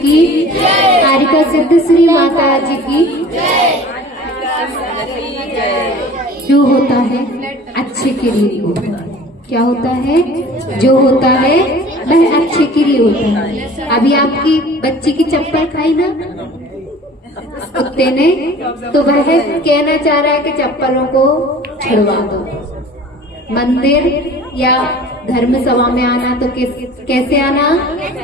की, कारिका सिद्ध श्री माता जी की। जो होता है अच्छे के लिए होता है। क्या होता है? जो होता है वह अच्छे के लिए होता है। अभी आपकी बच्ची की चप्पल खाई ना कुत्ते ने, तो वह कहना चाह रहा है कि चप्पलों को छुड़वा दो। मंदिर या धर्म सभा में आना तो कैसे आना?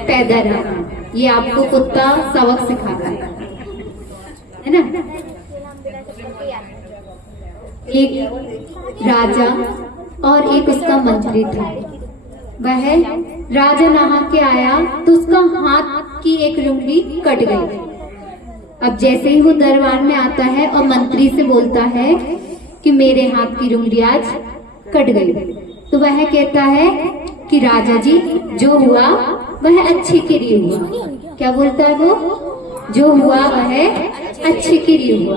पैदल आना। ये आपको कुत्ता सबक सिखाता है ना। एक राजा और एक उसका मंत्री था। वह राजा नहा के आया तो उसका हाथ की एक उंगली कट गई। अब जैसे ही वो दरबार में आता है और मंत्री से बोलता है कि मेरे हाथ की उंगली आज कट गई, तो वह कहता है कि राजा जी जो हुआ वह अच्छे के लिए हुआ। क्या बोलता है वो? जो हुआ वह अच्छे के लिए हुआ।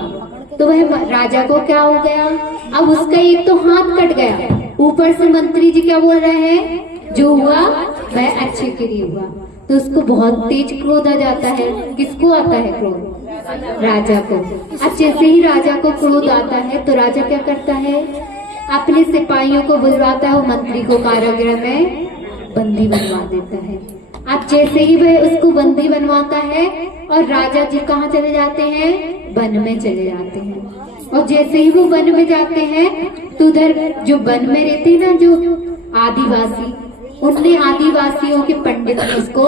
तो वह राजा को क्या हो गया? अब उसका एक तो हाथ कट गया, ऊपर से मंत्री जी क्या बोल रहे हैं? जो हुआ वह अच्छे के लिए हुआ। तो उसको बहुत तेज क्रोध आ जाता है। किसको आता है क्रोध? राजा को। अब जैसे ही राजा को क्रोध आता है तो राजा क्या करता है? अपने सिपाहियों को बुलवाता है, वो मंत्री को कारागृह में बंदी बनवा देता है। अब जैसे ही वह उसको बंदी बनवाता है और राजा जी कहाँ चले जाते हैं? वन में चले जाते हैं। और जैसे ही वो वन में जाते हैं तो उधर जो वन में रहते ना जो आदिवासी, उनने आदिवासियों के पंडित ने उसको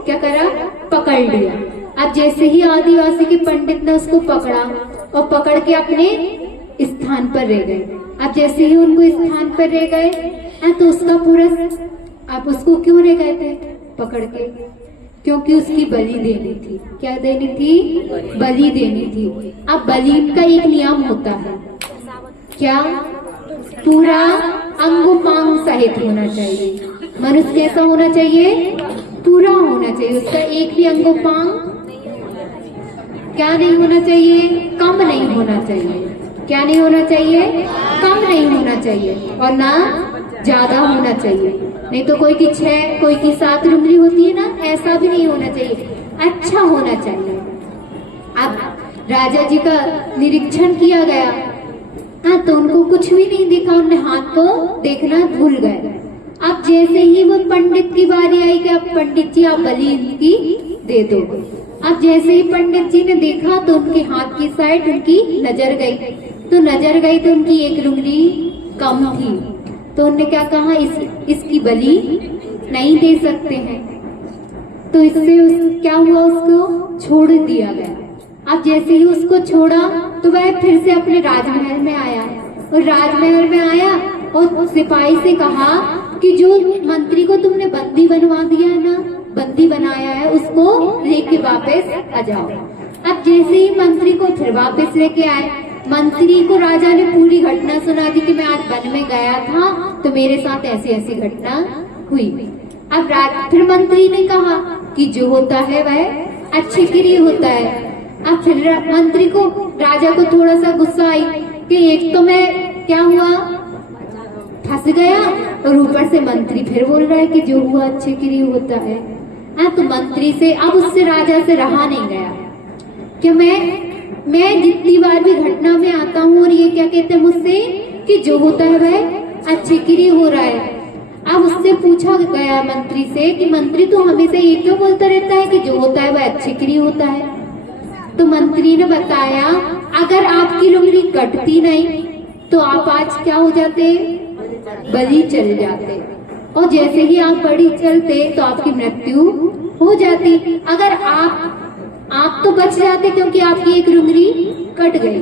क्या करा? पकड़ लिया। अब जैसे ही आदिवासी के पंडित ने उसको पकड़ा और पकड़ के अपने स्थान पर रह गए। अब जैसे ही उनको स्थान पर रह गए तो उसका पूरा, अब उसको क्यों रह गए थे पकड़ के? क्योंकि उसकी बलि देनी थी। क्या देनी थी? बलि देनी थी। अब बलि का एक नियम होता है, क्या? पूरा अंग-उपांग सहित होना चाहिए। मनुष्य कैसा होना चाहिए? पूरा होना चाहिए। उसका एक भी अंग-उपांग क्या नहीं होना चाहिए? कम नहीं होना चाहिए। क्या नहीं होना चाहिए? कम नहीं होना चाहिए और ना ज्यादा होना चाहिए। नहीं तो कोई की 6 कोई की 7 उंगली होती है ना, ऐसा भी नहीं होना चाहिए। अच्छा होना चाहिए। अब राजा जी का निरीक्षण किया गया तो उनको कुछ भी नहीं दिखा। उन्हें हाथ को देखना भूल गए। अब जैसे ही वो पंडित की बारी आई कि अब पंडित जी आप बलि इनकी दे दो। अब जैसे ही पंडित जी ने देखा तो उनके हाथ की साइड उनकी नजर गई। तो नजर गई तो उनकी एक उंगली कम थी। तो उन्होंने क्या कहा? इसकी बलि नहीं दे सकते हैं। तो इससे क्या हुआ? उसको छोड़ दिया गया। अब जैसे ही उसको छोड़ा तो वह फिर से अपने राजमहल में आया और राजमहल में आया और सिपाही से कहा कि जो मंत्री को तुमने बंदी बनवा दिया है ना, बंदी बनाया है, उसको लेके वापस आ जाओ। अब जैसे ही मंत्री को फिर वापस लेके आए, मंत्री को राजा ने पूरी घटना सुना दी कि मैं आज वन में गया था तो मेरे साथ ऐसी ऐसी घटना हुई। अब फिर मंत्री ने कहा कि जो होता है वह अच्छे के लिए होता है। अब फिर मंत्री को, राजा को थोड़ा सा गुस्सा आई कि एक तो मैं क्या हुआ, फंस गया, और ऊपर से मंत्री फिर बोल रहा है कि जो हुआ अच्छे के लिए होता है। तो मंत्री से अब उससे राजा से रहा नहीं गया कि मैं जितनी बार भी घटना में आता हूँ और ये क्या कहते हैं मुझसे कि जो होता है वह अच्छे के लिए हो रहा है। अब उससे पूछा गया मंत्री से कि मंत्री तो हमेशा ये क्यों बोलता रहता है कि जो होता है वह अच्छे के लिए होता है? तो मंत्री ने बताया अगर आपकी उंगली कटती नहीं तो आप आज क्या हो जाते? बलि चल जाते। और जैसे ही आप बलि चलते तो आपकी मृत्यु हो जाती। अगर आप तो बच जाते क्योंकि आपकी एक उंगली कट गई,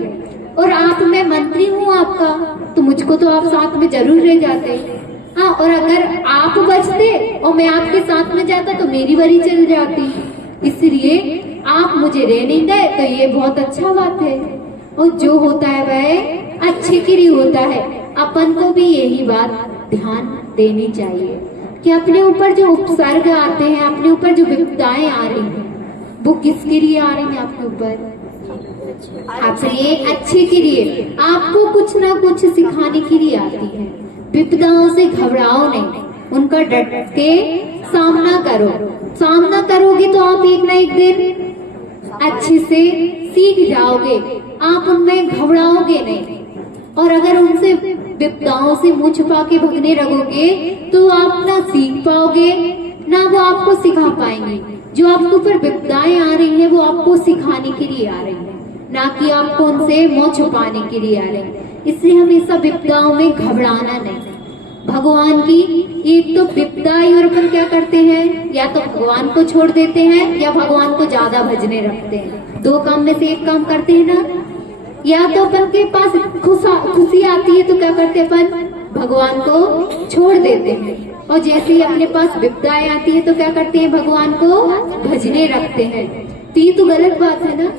और मैं मंत्री हूँ आपका, तो मुझको तो आप साथ में जरूर रह जाते। और अगर आप बचते और मैं आपके साथ में जाता तो मेरी बलि चल जाती। इसलिए आप मुझे रह नहीं गए तो ये बहुत अच्छा बात है। और जो होता है वह अच्छे के लिए होता है। अपन को भी यही बात ध्यान देनी चाहिए कि अपने ऊपर जो उपसर्ग आते हैं, अपने ऊपर जो विपदाएं आ रही हैं, वो किसके लिए आ रही है? आपके ऊपर आपसे ये अच्छे के लिए, आपको कुछ ना कुछ सिखाने के लिए आती है। विपदाओं से घबराओ नहीं, उनका डट के सामना करो। सामना करोगे तो आप एक ना एक दिन अच्छे से सीख जाओगे, आप उनमें घबराओगे नहीं। और अगर उनसे विपदाओं से मुंह छुपा के भगने लगोगे तो आप ना सीख पाओगे ना वो आपको सिखा पाएंगे। जो आपको ऊपर विपदाएं आ रही हैं वो आपको सिखाने के लिए आ रही हैं, ना कि आपको उनसे मुंह छुपाने के लिए आ रही हैं। इसलिए हमेशा विपदाओं में घबराना नहीं। भगवान की एक तो विपदा आई और अपन क्या करते हैं, या तो भगवान को छोड़ देते हैं या भगवान को ज्यादा भजने रखते हैं। दो काम में से एक काम करते हैं ना। या तो अपन के पास खुशी आती है तो क्या करते हैं, अपन भगवान को छोड़ देते हैं। और जैसे ही अपने पास विपदाएं आती है तो क्या करते हैं, भगवान को भजने रखते हैं। तो ये तो गलत बात है ना।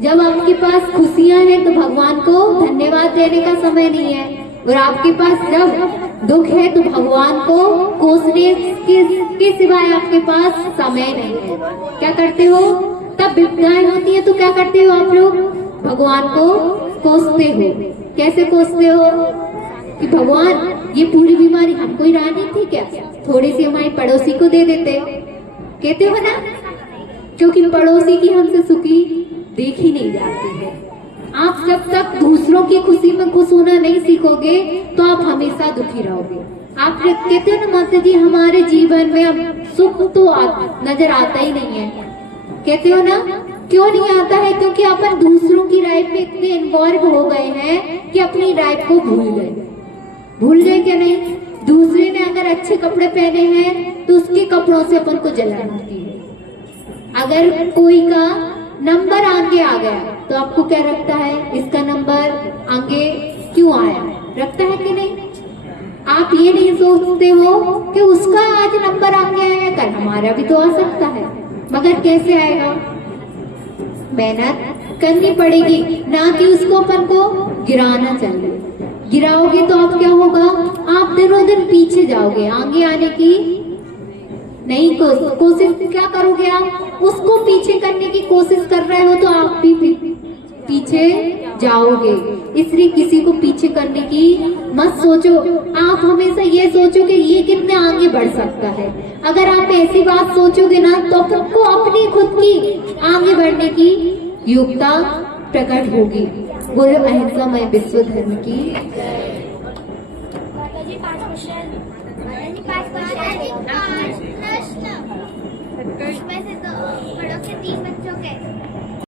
जब आपके पास खुशियां हैं तो भगवान को धन्यवाद देने का समय नहीं है, और आपके पास जब दुख है तो भगवान को कोसने के सिवाय आपके पास समय नहीं है। क्या करते हो, तब विपदाएं होती है तो क्या करते हो आप लोग, भगवान को कोसते हो। कैसे कोसते हो कि भगवान ये पूरी बीमारी हमको ही रानी थी क्या, थोड़ी सी हमारी पड़ोसी को दे देते, कहते हो ना। क्योंकि पड़ोसी की हमसे सुखी देखी नहीं जाती है। आप जब तक दूसरों की खुशी में खुश होना नहीं सीखोगे तो आप हमेशा दुखी रहोगे। आप कहते हो ना माता जी, हमारे जीवन में अब सुख तो नजर आता ही नहीं है, कहते हो ना। क्यों नहीं आता है, क्योंकि अपन दूसरों की लाइफ में इतने इन्वॉल्व हो गए हैं कि अपनी लाइफ को भूल गए क्या नहीं। दूसरे ने अगर अच्छे कपड़े पहने हैं तो उसके कपड़ों से अपन को जलन होती है। अगर कोई का नंबर आगे आ गया तो आपको क्या रखता है, इसका नंबर आगे क्यों आया, रखता है कि नहीं। आप ये नहीं सोचते हो कि उसका आज नंबर आगे आया, कल हमारा भी तो आ सकता है। मगर कैसे आएगा, मेहनत करनी पड़ेगी, ना कि उसको अपन को गिराना चाहिए। गिराओगे तो आप क्या होगा, आप दिनों दिन पीछे जाओगे, आगे आने की नहीं कोशिश क्या करोगे। आप उसको पीछे करने की कोशिश कर रहे हो तो आप भी पीछे जाओगे। इसलिए किसी को पीछे करने की मत सोचो। आप हमेशा ये सोचो कि ये कितने आगे बढ़ सकता है। अगर आप ऐसी बात सोचोगे ना तो आपको अपनी खुद की आगे बढ़ने की योग्यता प्रकट होगी। बोलो अहिंसा मय विश्व धर्म की।